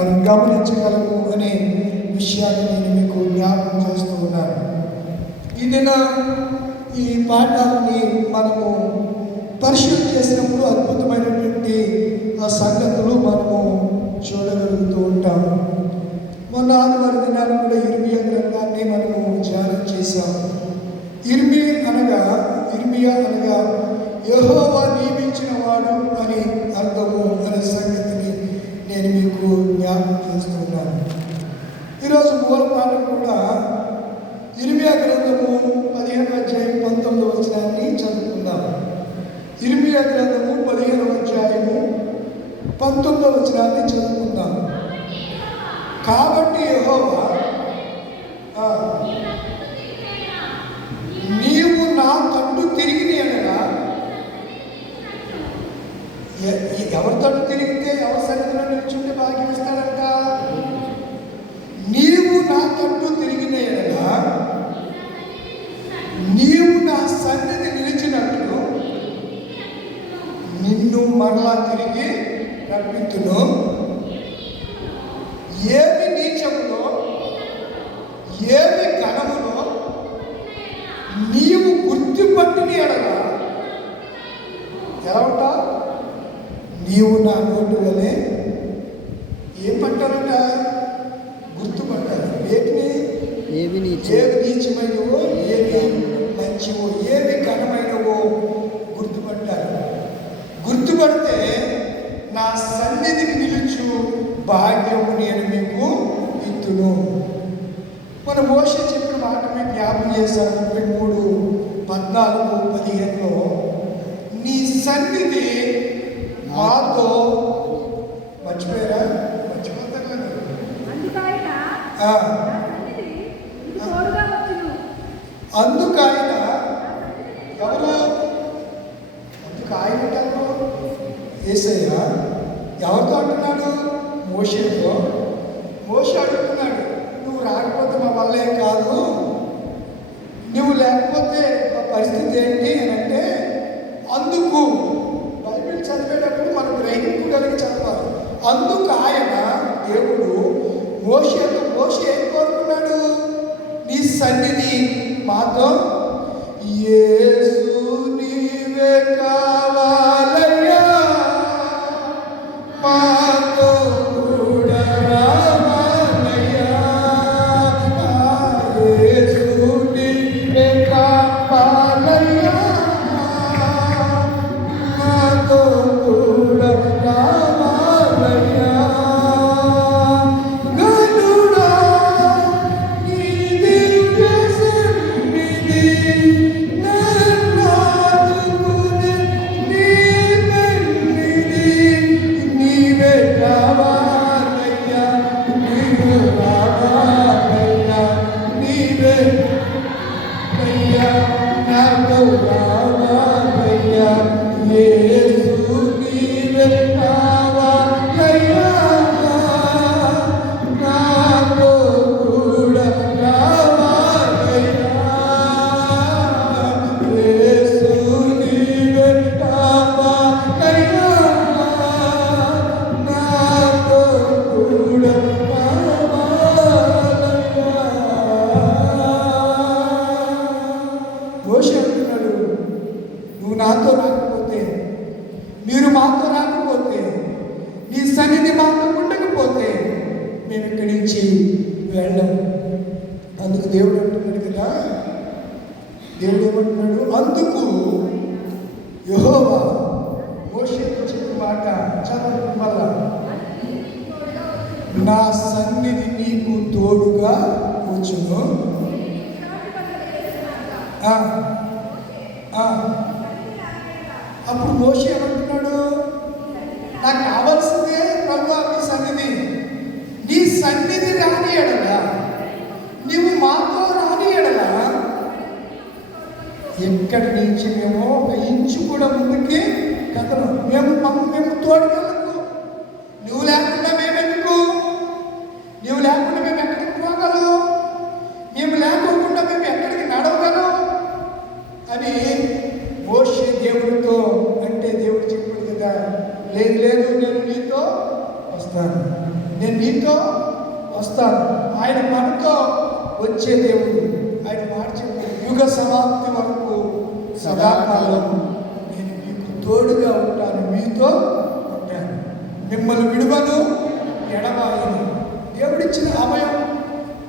మనం గమనించగలము అనే విషయాన్ని నేను మీకు జ్ఞాపకం చేస్తూ ఉన్నాను. ఈ పాఠాలని మనము పరిశీలన చేసినప్పుడు అద్భుతమైనటువంటి సంగతులు మనము చూడగలుగుతూ ఉంటాము. మొన్న ఆదివారం దినాలు కూడా ఇర్మియా గ్రంథాన్ని మనము ధ్యానం చేశాము. ఇర్మియా అనగా యెహోవా నియమించిన వాడు అని అర్థము అనే సంగతిని నేను మీకు జ్ఞాపకం చేస్తున్నాను. ఈరోజు మూల పాఠం కూడా ఇర్మియా గ్రంథము 15వ అధ్యాయం 19వ వచనాన్ని చదువుకుందాం. ఇర్మియా గ్రంథము 15వ అధ్యాయము 19వ వచనాన్ని చదువుకుందాం. కాబట్టి యెహోవా, నీవు నా తట్టు తిరిగిన ఎడల, ఎవరి తట్టు తిరిగితే ఎవరి సన్నిధిలో నిల్చుంటే భాగ్యం ఇస్తాడంట. నీవు నా తట్టు తిరిగిన ఎడల, నీవు నా సన్నిధి నిలిచినట్లు నిన్ను మరలా తిరిగి రప్పించును. ఏమి నీచములో ఏమి ఘనములో నీవు గుర్తుపట్టిన ఎడల ఎలా ఉంటా? నీవు నా నోటు వలె ఏం పట్టారంట? గుర్తుపట్టాలి. వేటిని? ఏవి నీచమైనవో, ఏవి మంచివో, ఏవి ఘనమైనవో గుర్తుపట్టాలి. గుర్తుపడితే నా సన్నిధికి నిలుచు భాగ్యము నేను మీకు ఇత్తును. మన మోషే చెప్పిన మాట మీకు జ్ఞాపకం చేశాను. 33:14-15లో నీ సన్నిధి మాతో మర్చిపోయారా? మర్చిపోతా కానీ అందుకైనా ఎవరు? అందుకు ఆయన యేసయ్య ఎవరితో అంటున్నాడు? మోషేతో. మోషే అడుగుతున్నాడు, నువ్వు రాకపోతే మా వల్ల ఏం కాదు, నువ్వు లేకపోతే మా పరిస్థితి ఏంటి అని అంటే, అందుకు బైబిల్ చదివేటప్పుడు మనం గ్రహింపు కలిగి చదవాలి. అందుకు ఆయన దేవుడు మోషేతో, మోషే ఏం కోరుకున్నాడు? నీ సన్నిధి మాతో, యేసు నీవే కావాలయ్యా, మాతో కూడా రావాలయ్యా, యేసు నీవే కావాలయ్యా, మాతో కూడా రావాలయ్యా. మోషే అంటున్నాడు, నువ్వు నాతో రాకపోతే, మీరు మాతో రాకపోతే, నీ సన్నిధి మాతో ఉండకపోతే మేము ఇక్కడి నుంచి వెళ్ళం. అందుకు దేవుడు అంటున్నాడు కదా, దేవుడు ఏమంటున్నాడు? అందుకు యెహోవా మోషేతో చెప్పిన మాట చదవండి మళ్ళా, నా సన్నిధి నీకు తోడుగా వచ్చును. అప్పుడు మోషే ఏమంటున్నాడు? నాకు కావాల్సిందే ప్రభువా నీ సన్నిధి. నీ సన్నిధి రాని ఎడల, నీవు మాతో రాని ఎడల, ఎక్కడి నుంచి మేము ఒక ఇంచు కూడా ముందుకి కదలం. మేము తోడుకెళ్ళకు. నువ్వు లేకుండా మేమెందుకు? నువ్వు లేకుండా మేము ఎక్కడికి పోగలం? మేము లేకోకుండా మేము ఎక్కడికి నడవగలం అని మోషే దేవుడితో అంటే, దేవుడు చెప్పాడు కదా, లేదు లేదు నేను నీతో వస్తాను. వస్తాను, నేను నీతో వస్తాను. ఆయన మనతో వచ్చే దేవుడు. ఆయన మాట చెప్పాడు, యుగ సమాప్తి వరకు సదాకాలం నేను మీకు తోడుగా ఉంటాను, మీతో ఉంటాను, మిమ్మల్ని విడువను ఎడబాయను. దేవుడిచ్చిన అభయం,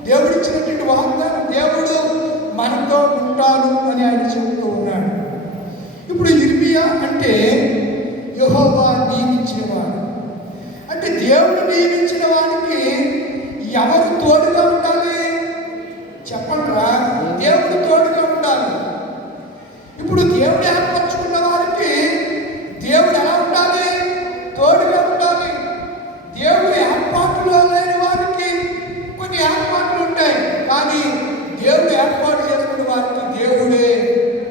దేవుడిచ్చినటువంటి వాగ్దానం, దేవుడు మనతో ఉంటాను అని ఆయన చెబుతూ ఉన్నాడు. ఇప్పుడు ఇర్మియా అంటే యెహోవా నియమించినవాడు. అంటే దేవుడు నియమించిన వాడికి ఎవరు తోడుగా ఉండాలి చెప్పండిరా? దేవుడు తోడుగా ఉండాలి. ఇప్పుడు దేవుడు ఏర్పరచుకున్న వారికి దేవుడు ఎలా ఉండాలి? తోడుగా ఉండాలి. దేవుడు ఏర్పాటులో లేని వారికి కొన్ని ఏర్పాట్లు ఉంటాయి, కానీ దేవుడు ఏర్పాటు చేసుకున్న వారికి దేవుడే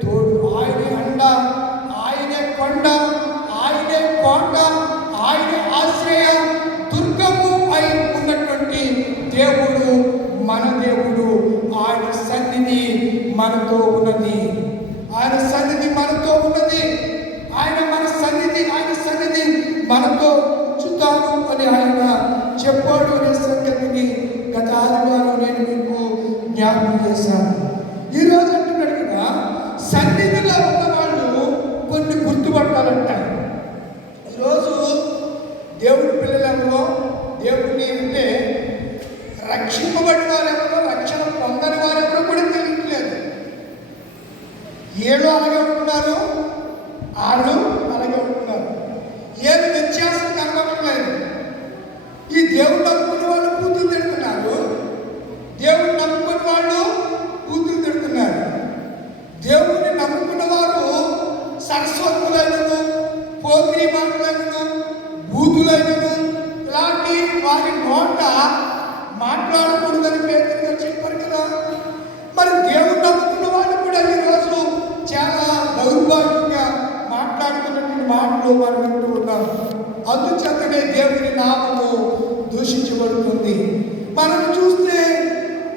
తోడు. ఆయనే అండ, ఆయనే కొండ, ఆయనే కోట, ఆయనే ఆశ్రయ దుర్గము అయి ఉన్నటువంటి దేవుడు మన దేవుడు. ఆయన సన్నిధి మనతో ఉన్నది, ఆయన సన్నిధి మనతో ఉన్నది, ఆయన మన సన్నిధి, ఆయన సన్నిధి మనతో ఉంచుతాను అని ఆయన చెప్పాడు అనే సంగతిని గత ఆదివారం నేను మీకు జ్ఞాపకం చేశాను. ఈరోజు అంటున్నాడు కదా, సన్నిధిలో ఉన్న వాళ్ళు కొన్ని గుర్తుపట్టాలంట. ఈరోజు దేవుడి పిల్లలెవరో, దేవుడిని అంటే రక్షింపబడిన వారెవరో, రక్షణ పొందని వారెవరో కూడా తెలియట్లేదు. ఏళ్ళు అలాగే ఉంటున్నారు, వాళ్ళు అలాగే ఉంటున్నారు. ఏమి వ్యత్యాసం కనబడట్లేదు. ఈ దేవుడు నమ్ముకున్న వాళ్ళు కూతురు తిడుతున్నారు, దేవుడు నమ్ముకున్న వాళ్ళు కూతురు తిడుతున్నారు. దేవుడిని నమ్ముకున్న వారు సరస్వతులైనను, పోగిరి మాటలైనను, బూతులైనను ఇలాంటి వారి నోట మాట్లాడకూడదని పేదలు గారు చెప్పారు కదా. మరి దేవుడు నమ్ముకున్న వాళ్ళు కూడా ఈరోజు చాలా దౌర్భాగ్యంగా మాట్లాడుతున్నటువంటి మాటలు మనం వింటూ ఉన్నాం. అందుచేతనే దేవుని నామము దూషించబడుతుంది. మనం చూస్తే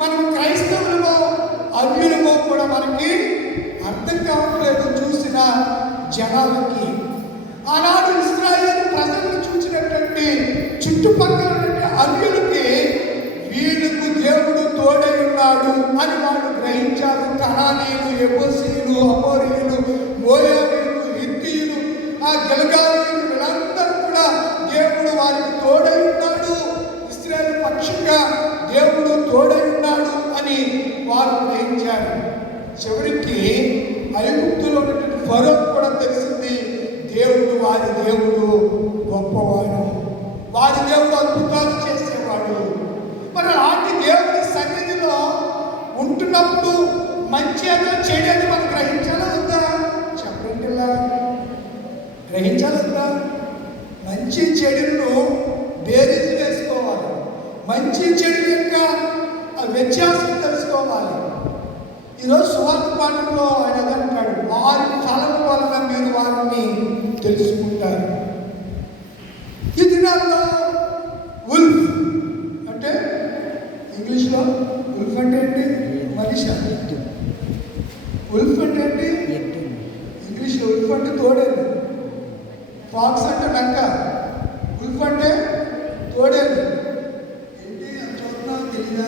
మనం క్రైస్తవులమో అన్యులమో కూడా మనకి అర్థం కావట్లేదు చూసిన జనాలకి. ఆనాడు ఇశ్రాయేలు ప్రజలను చూసినటువంటి చుట్టుపక్కల అన్యులకి వీళ్ళకు దేవుడు తోడై ఉన్నాడు అని వాళ్ళు గ్రహించారు. కనానీయులు, యెబూసీయులు, అమోరీయులు, మోయాబీయులు, హిత్తీయులు, ఆ గిల్గాలీయులు వీళ్ళందరూ కూడా దేవుడు వారికి తోడై ఉన్నాడు, ఇశ్రాయేలు పక్షంగా దేవుడు తోడై ఉన్నాడు అని వారు గ్రహించారు. చివరికి ఐగుప్తులో ఉన్నటువంటి ఫరో కూడా తెలిసింది, దేవుడు వారి దేవుడు గొప్పవాడు, వారి దేవుడు అద్భుతాలు చేసేవాడు. మరి అలాంటి దేవుడి సన్నిధిలో ఉంటున్నప్పుడు మంచి అదో చెడు మనం గ్రహించాలా వద్దా? చెప్పండి, గ్రహించాలా వద్దా? మంచి చెడును బేరీజు వేసుకోవాలి, మంచి చెడు యొక్క వ్యత్యాసం తెలుసుకోవాలి. ఈరోజు సువార్త పాఠంలో ఆయన అంటాడు, వారి ఫలం వలన మీరు వారిని తెలుసుకుంటారు. ఈ దినాల్లో ఉల్ఫ్ అంటే ఇంగ్లీష్లో ఉల్ఫ్ అంటే ఏంటి? మనిషి. ఉల్ఫ్ అంటే ఏంటి? ఇంగ్లీష్లో ఉల్ఫ్ అంటే తోడేది. ఫాక్స్ అంటే నక్క, ఉల్ఫ్ అంటే తోడేది. ఏంటి అని చూస్తున్నావు తెలీదా?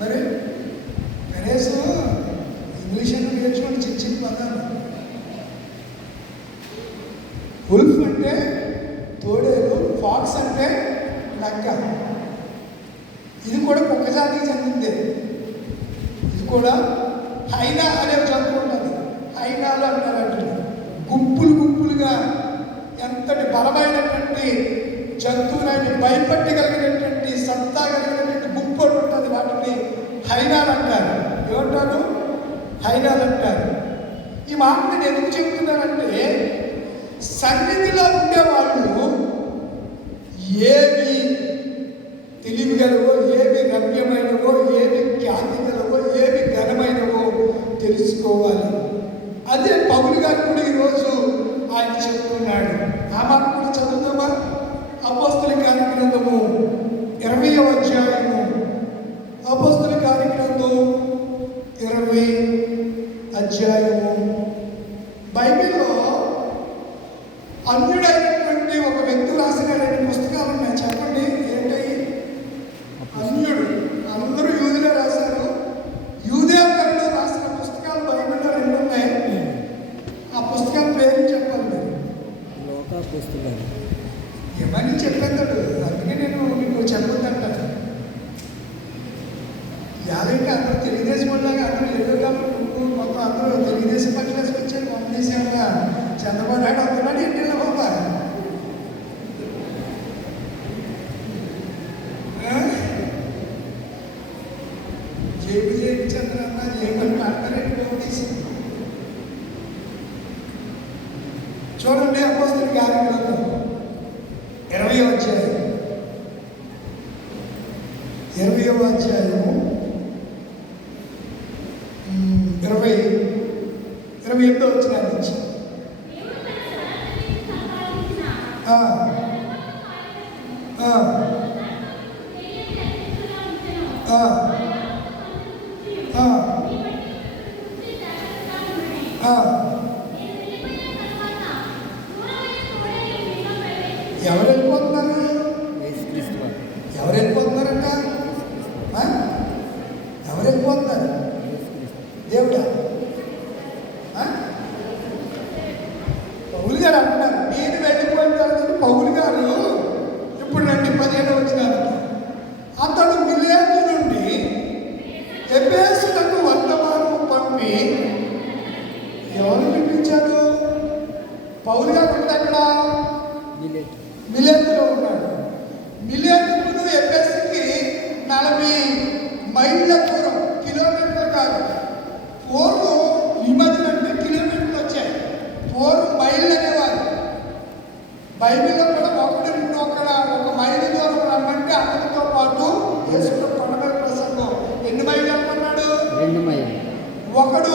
మరి కనీసం ఇంగ్లీష్ అంటే నేర్చుకోండి, చిన్న చిన్న పదాలు. ఉల్ఫ్ అంటే తోడేలు, ఫాక్స్ అంటే నక్క. ఇది కూడా కుక్క జాతికి చెందిందే. ఇది కూడా హైనా అనే జంతువు ఉంటుంది. హైనాలు అంటారంటే గుంపులు గుంపులుగా ఎంతటి బలమైనటువంటి జంతువునైనా భయపెట్టగలిగినటువంటి సత్తా కలిగినటువంటి గుంపు ఉంటుంది. వాటిని హైనాలు అంటారు. ఏమంటారు? హైనాలు అంటారు. ఈ మాట నేను ఎందుకు చెప్తున్నానంటే, సన్నిధిలో ఉండేవాళ్ళు ఏమి తెలివిగలవో, ఏమి రమ్యమైనవో, ఏమి ఖ్యాతి గలవో, ఏమి ఘనమైనవో తెలుసుకోవాలి. అదే పౌలు గారు కూడా ఈరోజు ఆయన చెప్తున్నాడు. ఆ మాట కూడా చదువుతామా? అపోస్తల కార్యగ్రంథము 20వ అధ్యాయము, అపోస్తల కార్యగ్రంథం 20 అధ్యాయము. బైబిల్లో అన్యుడైనటువంటి ఒక వ్యక్తి రాసిన 2 పుస్తకాలు ఉన్నాయి. చెప్పండి, అందరూ తెలుగుదేశం వాళ్ళగా అందరూ ఏదో కాబట్టి మొత్తం అందరూ తెలుగుదేశం పట్ల వేసుకొచ్చారు. పంపించేసేమన్నా చంద్రబాబు నాయుడు వస్తున్నాడు ఏంటి బాబా? జేబు జేబు చంద్రన్న జేబుని మాట్లాడండి నోటీసు. చూడండి అపోస్తలుల కార్యగ్రంథం 20వ అధ్యాయం 28వ వచనం నుంచి ఎవరు వెళ్ళిపోతున్నారు? ఎవరు వెళ్ళిపోతున్నారంట? ఎవరు వెళ్ళిపోతున్నారు? దేవుడా? పౌలు గారు అంటున్నారు నేను వెళ్ళిపోయిన తర్వాత పౌలు గారు ఇప్పుడు రండి 15వ వచనానికి. అతడు మిలేతు నుండి ఎఫెసునకు వర్తమానము పంపి ఎవరు పిలిపించాడు? పౌలు గారు ఉంది అక్కడ మిలేతులో ఉన్నాడు. మిలేతుకు ఎఫెసుకి 40 మైళ్ళ దూరం, కిలోమీటర్లు కాదు. పూర్వం ఈ మధ్యన అంటే కిలోమీటర్లు వచ్చాయి, పూర్వం మైళ్ళు అనేవారు. బైబిల్లో కూడా ఒక మైలు దూరం రమ్మంటే అతనితో పాటు యేసుతో కొండపై ప్రసంగం ఎన్ని మైళ్ళు అనుకున్నాడు? 2 మైళ్ళు. ఒకడు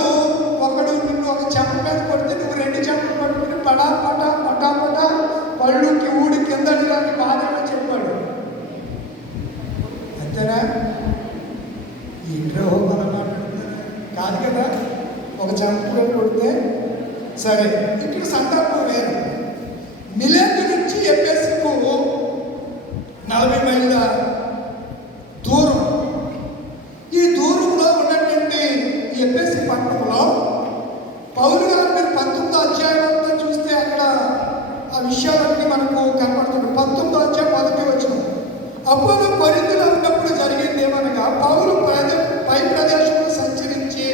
నిన్ను ఒక చెంప మీద కొడితే నువ్వు 2 చెంపలు పట్టుకుని పటా పళ్ళుకి ఊడి కింద బాధగా చెప్పాడు. అంతేనా? ఇంట్లో మనం మాట్లాడుతున్నా కాదు కదా. ఒక చెంపలో కొడితే సరే, ఇక్కడ సందర్భం వేరు. మిలేతు నుంచి ఎఫెసుకు 40 మైళ్ళ దూరం. ఈ దూరంలో ఉన్నటువంటి ఎఫెసు పట్టణంలో పౌలు గారు మీరు 19వ అధ్యాయంలో చూస్తే అక్కడ ఆ విషయాలన్నీ మనకు కనపడుతుంది. 19వ అధ్యాయం 1వ వచనం. అప్పుడు కొరింథీలో ఉన్నప్పుడు జరిగింది ఏమనగా పౌలు పై ప్రదేశంలో సంచరించి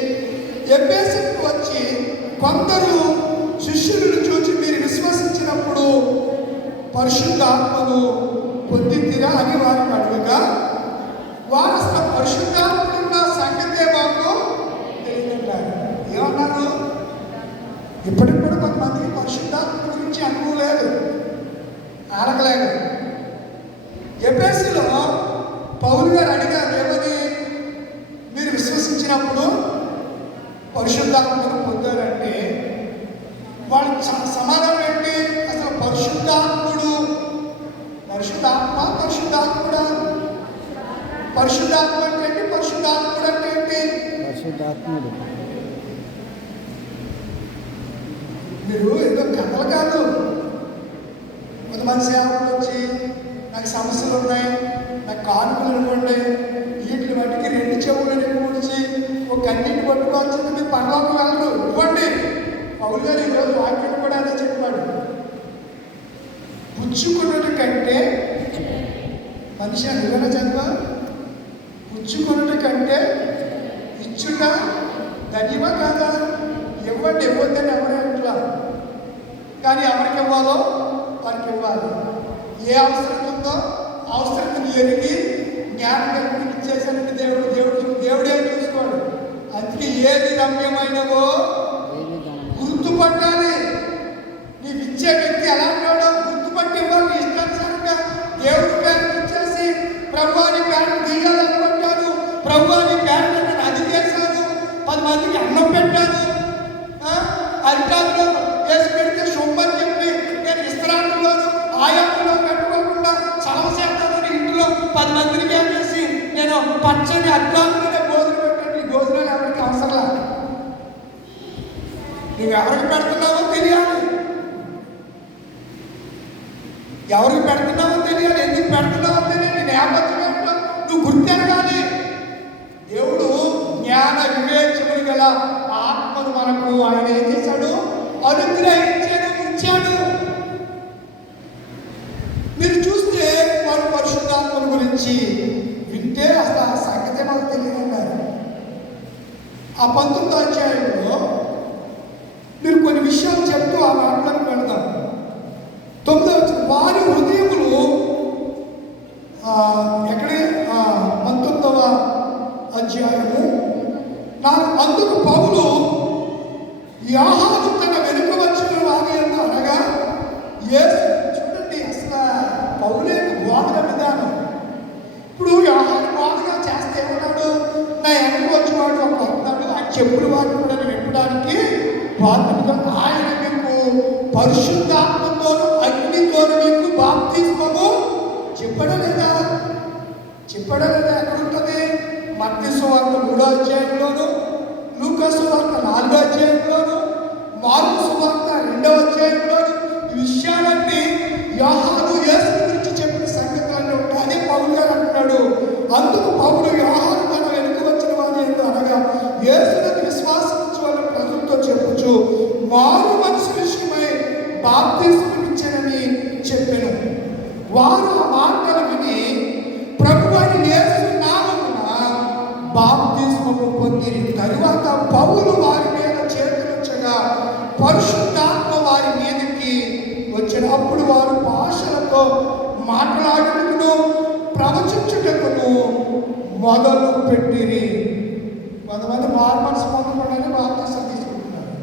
ఎఫెసుకు వచ్చి కొందరు శిష్యులను చూచి మీరు విశ్వసించినప్పుడు పరిశుద్ధాత్మను పొందితిరా అని వారిని అడుగగా వారు అసలు పరిశుద్ధాత్మ సంగతే మాకు తెలియదంటారు. ఏమన్నారు? ఇప్పటికి కూడా కొంతమందికి పరిశుద్ధాత్మ గురించి అనుభవం లేదు, ఆడకలేదు. ఎఫెసులో పౌలు గారు అడిగారు ఏమని? మీరు విశ్వసించినప్పుడు పరిశుద్ధాత్మను పొందారంటే వాళ్ళ సమాధానం ఏంటి? అసలు పరిశుద్ధాత్ముడా పరిశుద్ధాత్మ అంటే ఏంటి? పరిశుద్ధాత్ముడు అంటే ఏంటి? పరిశుద్ధాత్ముడు. మీరు ఏదో కథలు కాదు. కొంతమంది సేవకులు వచ్చి నాకు సమస్యలు ఉన్నాయి, నాకు కానుకలు అనుకోండి, వీటిని బట్టికి 2 చెవులని కూర్చి ఒక కన్నీటి పట్టుకోవాల్సింది మీరు పరలోకం వెళ్ళరు. ఇవ్వండి. పౌలు గారు ఈరోజు వాక్యం కూడా అదే చెప్పాడు. పుచ్చుకున్నటి కంటే మనిషి అనుగుణ చదువు పుచ్చుకున్నటి కంటే ఇచ్చుట ధన్యమా కాదా? ఇవ్వండి, ఇవ్వద్దని ఎవరు అంటారు. కానీ ఎవరికి ఇవ్వాలో వారికి ఇవ్వాలి. ఏ అవసరం ఉందో అవసరతను ఎరిగి జ్ఞానం కలిపి ఇచ్చేసానంటే దేవుడే చూసుకోడు. అందుకే ఏది రమ్యమైనవో గుర్తుపట్టాలి. నీకు ఇచ్చే వ్యక్తి ఎలా ఉంటాడో గుర్తుపట్టి ఇవ్వాలి. ఇష్టానుసారంగా దేవుడి పేరు ఇచ్చేసి ప్రభువాని పేరు తీయాలనుకుంటాను, ప్రభువాని పేరు నేను అది చేశాను, 10 మందికి అన్నం పెట్టాను, అరికాల్లో వేసి పెడితే శుభ్రం చెప్పి నేను విశ్రాంతిలోను ఆయాలో పెట్టుకోకుండా చలవసేస్తానని ఇంట్లో 10 మందికి ఏం చేసి నేను పచ్చని అడ్డాలనే భోజనం పెట్టండి. ఈ భోజనాలు ఎవరికి అవసరం? నువ్వు ఎవరికి పెడుతున్నావో తెలియాలి, ఎవరికి పెడుతున్నావో తెలియాలి, ఎందుకు పెడుతున్నావో తెలియాలి, నేపథ్యం ఏంటో నువ్వు గుర్తెరగాలి. దేవుడు జ్ఞాన వివేచములు గల ఆత్మను మనకు ఆయన ఏం చేశాడు? అనుగ్రహించాడు, ఇచ్చాడు. మీరు చూస్తే వాడు పరిశుద్ధాత్మల గురించి వింటే అసలు ఆ సంగతి మనకు తెలియదన్నారు. చెప్పులు వాడుకోవడానికి విప్పడానికి పాత్రగా ఆయన మీకు పరిశుద్ధాత్మతోను అగ్నితోను మీకు బాప్తిస్మము చెప్పడం లేదా? ఎక్కడ ఉంటుంది? మత్తయి సువార్త 3వ అధ్యాయంలోను, లూకా సువార్త 4వ అధ్యాయంలోను, మార్కు సువార్త 2వ అధ్యాయంలోను ఈ విషయాలన్నీ యోహాను యేసు గురించి చెప్పిన సంగతులన్నీ ఉంటాయని పౌలు గారు అంటున్నాడు. అందుకు పౌలు యోహాను తన వెనుక వచ్చిన వారి ఏందో అనగా యేసుని విశ్వాసించాలని ప్రజలతో చెప్పుచు మారు మనసు విషయమై బాప్తిస్మం ఇచ్చానని చెప్పాను. వారు ఆ మాటలు విని ప్రభువైన యేసు నామమున బాప్తిస్మము పొందిరి. తరువాత పౌలు వారి మీద చేతులుంచగా పరిశుద్ధాత్మ వారి మీదకి వచ్చిన. అప్పుడు వారు భాషలతో మాట్లాడుటకును ప్రవచించుటకును మొదలు పెట్టిరి. కొంతమంది మార్మల్స్ పొందకుండానే బాప్తిస్మం తీసుకుంటున్నారు.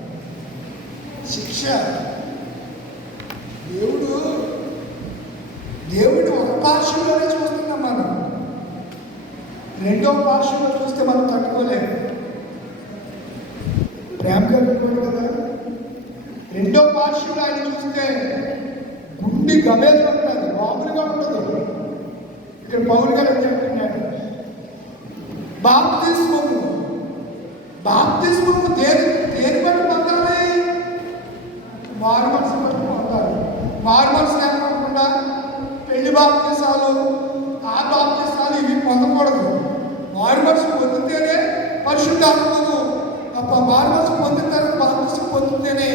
శిక్ష దేవుడు ఒక పార్శ్వంలోనే చూస్తున్నాం, మనం రెండో పార్శ్వంలో చూస్తే మనం తట్టుకోలేము. ప్రేమగా పెట్టుకోడు కదా. రెండో పార్శ్వంలో ఆయన చూస్తే గుండె గమేలు ఉంటుంది, మామూలుగా ఉంటుంది. ఇక్కడ పౌలు గారు చెప్తున్నాడు, బాప్తిస్మము దేని బట్టి పొందాలి? మారు మనసు బట్టి పొందాలి. మారు మనసు లేకుండా పెళ్లి బాప్తిసాలు, ఆ బాప్తిసాలు ఇవి పొందకూడదు. మారు మనసు పొందితేనే పరిశుద్ధాత్మను, మారు మనసు పొందిన తర్వాత బాప్తిసం పొందితేనే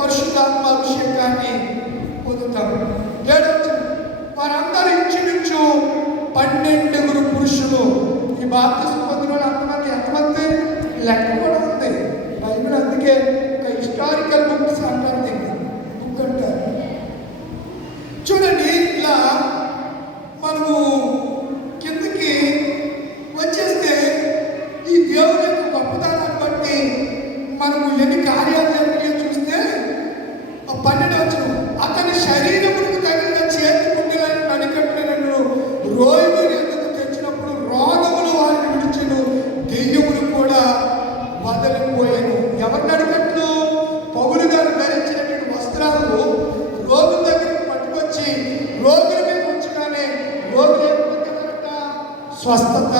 పరిశుద్ధాత్మ అభిషేకాన్ని పొందుతారు. 7వ వారందరూ ఇంచుమించు 12 పురుషులు. ఈ బాప్తిసం పొందిన వాళ్ళు ఎంతమంది లెక్క కూడా ఉంది బైబిల్. అందుకే ఒక హిస్టారికల్ బుక్స్ అంటారు, బుక్ అంటారు. చూడండి, ఇలా మనము కిందకి వచ్చేస్తే ఈ దేవుని యొక్క గొప్పతనాన్ని బట్టి మనము ఎన్ని కార్యాలు జరిగాయో చూస్తే 12వ అతని శరీరములకు తగిన చేతి గుండెలను నడికట్టినను రోగులు ఎందుకు తెచ్చినప్పుడు రోగములు వారిని విడిచెను, దెయ్యములు కూడా వదలిపోయాను. ఎవరు నడికట్లు? పౌలు గారు ధరించినటువంటి వస్త్రాలు రోగుల దగ్గరికి పట్టుకొచ్చి రోగుల మీద ఉంచగానే రోగులు ఏమిటంట? స్వస్థత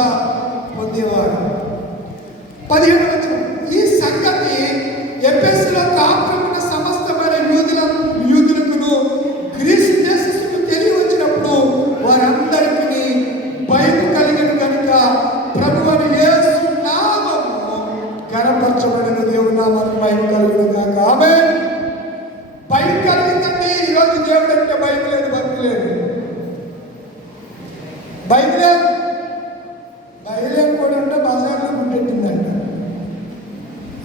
పొందేవారు. 17వ ఈ సంగతి ఎఫెసులో కాపురమున్న సమస్తమైన యూదులకును గ్రీసు దేశస్తులకు తెలియవచ్చినప్పుడు వారందరికీ భయం కలిగిన కనుక ప్రభువైన యేసు నామము ఘనపరచబడిన దేవుని నామానికి భయం కలిగిన కాక. ఆమేన్. భయం కలిగిందండి. ఈరోజు దేవుడు అంటే భయం లేదు, భక్తి లేదు. భయం లేదు. భయం కూడా అంటే బజార్లో గుండెట్టిందంట.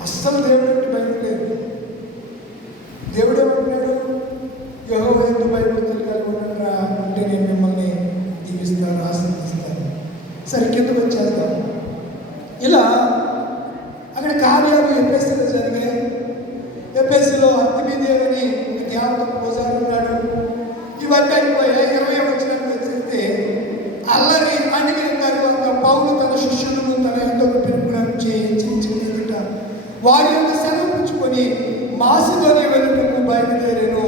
అస్సలు దేవుడు అంటే భయం లేదు. దేవుడు ఏమంటున్నాడు? యెహోవా యందు భయభక్తులు కలిగి ఉంటే నేను మిమ్మల్ని దీవిస్తాను, ఆశీర్వదిస్తాను. సరే, కిందకు వచ్చేద్దాం. ఇలా అక్కడ కార్యాలు ఎఫెసులో జరిగాయి. ఎఫెసులో అర్తెమీదేవిని దేవత పూజారి ఉన్నాడు. ఇవన్నీ అయిపోయాయి. 20వ వచనానికి వచ్చేస్తే అల్లరి అణిగిన తర్వాత పౌలు తన శిష్యులను తన ఎంతో పిలుపునంచి హెచ్చించిందట. వారి యొక్క సెలవు పుచ్చుకొని మాసిదోనియ వెళ్ళటకు బయలుదేరాను.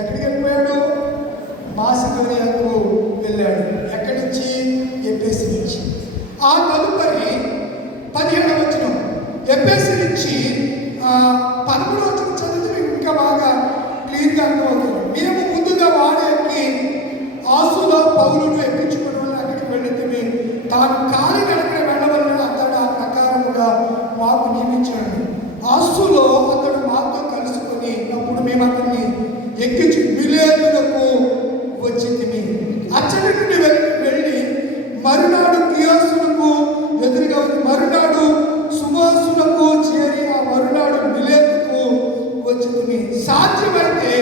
ఎక్కడికి వెళ్ళిపోయాడు? మాసిదోనియాకు వెళ్ళాడు. ఎక్కడి నుంచి? ఎఫెసు నుంచి. ఆ తదుపరి 17వ వచనం ఎఫెసు నుంచి 13వ వచనం చదివితే ఇంకా బాగా క్లియర్గా అర్థమవుతుంది. మేము ముందుగా వాడేకి ఆసులో పౌలును ఎక్కించుకుని వల్ల అక్కడికి వెళ్ళితే తాను కాలినడకన వెళ్ళవలన అతడు ఆ ప్రకారముగా మాకు నియమించాడు. ఆసులో అతడు మాతో కలుసుకొని అప్పుడు మేము అతన్ని ఎక్కించి మిలేతులకు వచ్చింది. అచ్చటి నుండి వెళ్ళి మరునాడు కియోసులకు ఎదురుగా మరునాడు సుమోసులకు చేరి ఆ మరునాడు మిలేతుకు వచ్చింది. సాధ్యమైతే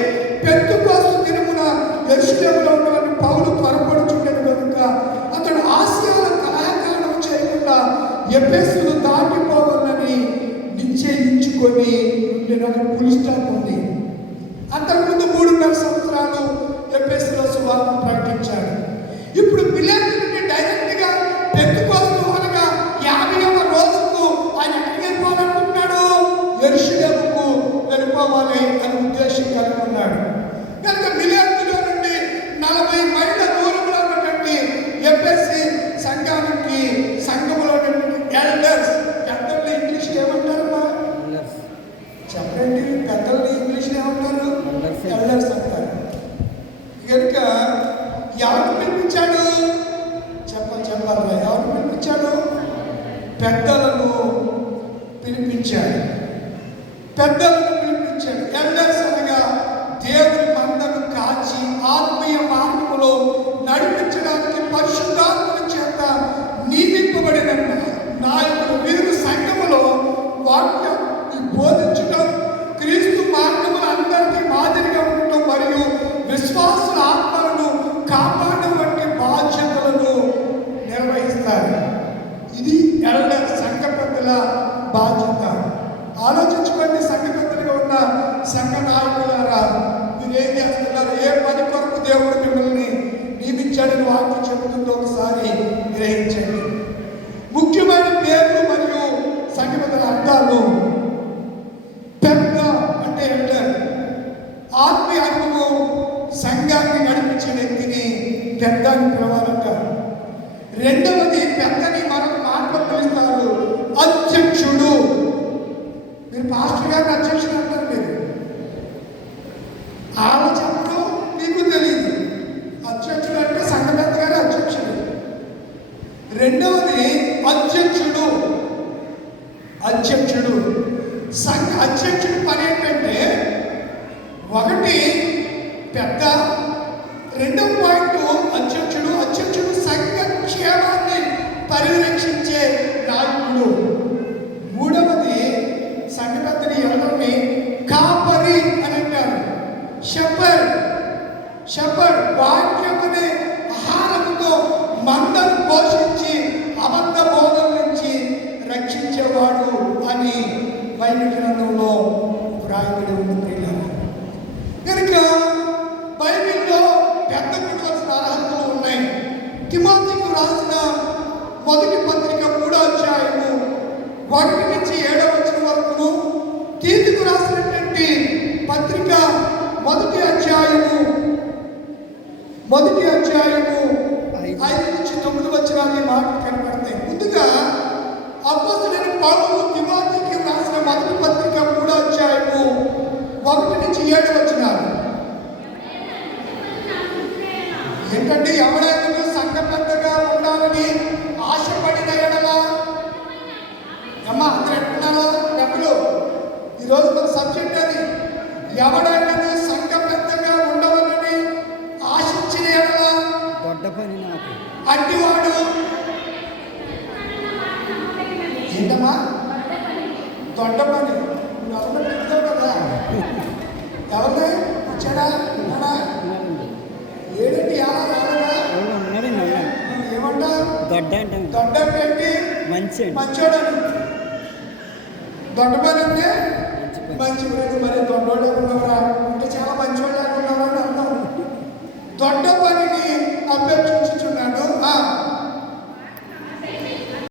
పెంతెకోస్తు దినమున యెరూషలేములో ఉన్నవారిని పౌలు త్వరపడుచుండెను కనుక అతడు ఆసియాలో కలహకాలం చేయకుండా ఎఫెసును దాటిపోవాలని నిశ్చయించుకొని ఉండేను. అక్కడ పులి స్టాప్ ఉంది. అంతకుముందు 3.5 సంవత్సరాలు ఎఫెసులో సువార్త ప్రకటించాడు. ఇప్పుడు మిలేతు నుండి డైరెక్ట్గా పెంతెకోస్తు అనగా 50వ రోజుకు ఆయన ఎక్కడికి వెళ్ళిపోవాలంటే ఎఫ్ఎస్సి సంఘానికి సంఘములో ఎల్డర్స్, పెద్దలు ఇంగ్లీష్ ఏమంటారమ్మా? ఎల్డర్స్. చెప్పండి, పెద్దలు ఇంగ్లీష్ ఏమంటారు? ఎల్డర్స్. ఎల్డర్స్ అంటారు. కనుక ఎవరు పిలిపించాడు? చెప్పాలి ఎవరు పిలిపించాడు? పెద్దలను పిలిపించాడు. ఎల్డర్స్ అనగా దేవుని మందను కాచి ఆత్మీయ మార్గములో నడిపించడానికి పరిశుద్ధాత్మ చేత నియమింపబడిన నాయకులు. వీరు సంఘములో వాక్యాన్ని బోధించడం, క్రీస్తు మార్గములు అందరికీ మాదిరిగా ఉండటం మరియు విశ్వాసుల ఆత్మలను కాపాడడం వంటి బాధ్యతలను నిర్వహిస్తారు. ఇది ఎల్డర్, సంఘ పెద్దల బాధ్యత. ఆలోచించుకోండి, సంఘ పెద్దలుగా ఉన్న సంఘ నాయకులారా, మీరు ఏం చేస్తున్నారు? ఏ పని కొరకు దేవుడు మిమ్మల్ని నియమించాడని వాక్యం చెబుతుందో ఒకసారి గ్రహించండి. ముఖ్యమైన పేర్లు మరియు సంఘ పెద్దల అర్థాలు. పెద్ద అంటే ఎల్డర్, ఆత్మీయ అనుభవం సంఘాన్ని నడిపించే వ్యక్తిని పెద్ద అని పిలవాలంటారు. రెండవది, పెద్దని మరొక మాటలో పిలుస్తారు అధ్యక్షుడు. మీరు పాస్టర్ గారిని అధ్యక్షుడు అంటారు. మీరు ఆమె చెప్పడం మీకు తెలియదు. అధ్యక్షుడు అంటే సంఘ పెద్ద గారి అధ్యక్షుడు. రెండవది అధ్యక్షుడు. సంఘ అధ్యక్షుడి పని ఏంటంటే, ఒకటి పెద్ద, రెండవ పాయింట్ అధ్యక్షుడు సంఘ క్షేమాన్ని పరిరక్షించే నాయకుడు. మూడవది, సంఘ పెద్దని ఎవరిని కాపరి అని అంటారు. షెపర్డ్ వాక్యమనే ఆహారంతో మందను పోషించి అబద్ధ బోధన నుంచి రక్షించేవాడు అని బైబిల్ గ్రంథంలో వ్రాయబడి ఉంది. కనుక బైబిల్లో పెద్దకు ఉండవలసిన అర్హతలు ఉన్నాయి. తిమోతికి రాసిన మొదటి పత్రిక 3వ అధ్యాయము 1 నుంచి 7వ వచనం వరకు, తీతుకు రాసినటువంటి పత్రిక మొదటి అధ్యాయము 5 నుంచి 9 వచనాలు మాటలు కనబడతాయి. ముందుగా అపోస్తలుడైన పౌలు తిమోతికి రాసిన మొదటి పత్రిక 3వ అధ్యాయము 1 నుంచి 7 వచనాలు. ఏంటంటే, ఎవరైనా సంఘ పెద్దగా ఉండాలని ఆశపడిన ఎడల, అమ్మా అందరూ ఎట్టున్నారా? డబ్బులు ఈరోజు మన సబ్జెక్ట్ అది. ఎవడైనా సంఘ పెద్దగా ఉండవాలని ఆశించిన ఎడల అట్టివాడు ఏంటమ్మా? దొడ్డ పని. నువ్వు ఎవరిని పెడతావు కదా? ఎవరిని వచ్చాడా? ఏడండి ఏమంటా? దొడ్డ పెట్టి మంచోడని. దొడ్డ పని అంటే మంచి పని. మరి దొడ్డోడు ఉన్నారా?